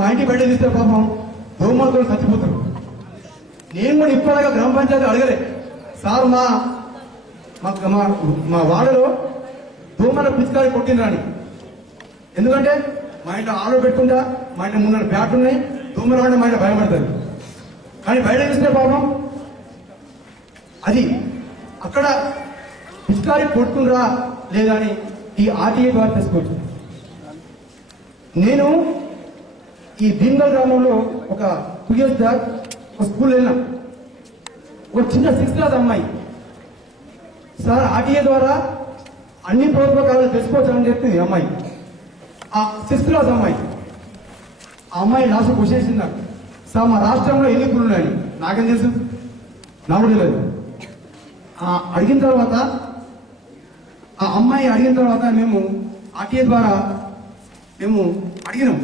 మా ఇంటి బయట తీస్తే పాపం దోమలతో చచ్చిపోతారు. నేను కూడా ఇప్పటిదాకా గ్రామ పంచాయతీ అడగలే, సార్ మా వాడలో దోమల పిచికారి కొట్టిండ్రని. ఎందుకంటే మా ఇంట్లో ఆలో పెట్టుకుంటా, మా ఇంట్లో ముందు బ్యాట్ ఉన్నాయి, దోమలు అంటే మా ఇంట్లో భయపడతారు. కానీ బయట తీస్తే పాపం అది అక్కడ పిచికారి కొట్టుకుండ్రా లేదా అని ఈ ఆర్టీఏ ద్వారా తెలుసుకోవచ్చు. నేను ఈ భీమ్గల్ గ్రామంలో ఒక 2 years బ్యాక్ ఒక స్కూల్ వెళ్ళినా. ఒక చిన్న 6th class అమ్మాయి, సార్ ఆర్టీఏ ద్వారా అన్ని ప్రోత్సాహాలు తెలుసుకోవచ్చు అని చెప్పింది అమ్మాయి. ఆ 6th class అమ్మాయి, ఆ అమ్మాయి లాస్ట్ క్వశ్చన్ చేసింది నాకు, సార్ మా రాష్ట్రంలో ఎన్ని పురులు ఉన్నాయని. నాకేం తెలుసు, నాకు తెలియదు. అడిగిన తర్వాత ఆ అమ్మాయి అడిగిన తర్వాత మేము ఆర్టీఏ ద్వారా మేము అడిగినాం,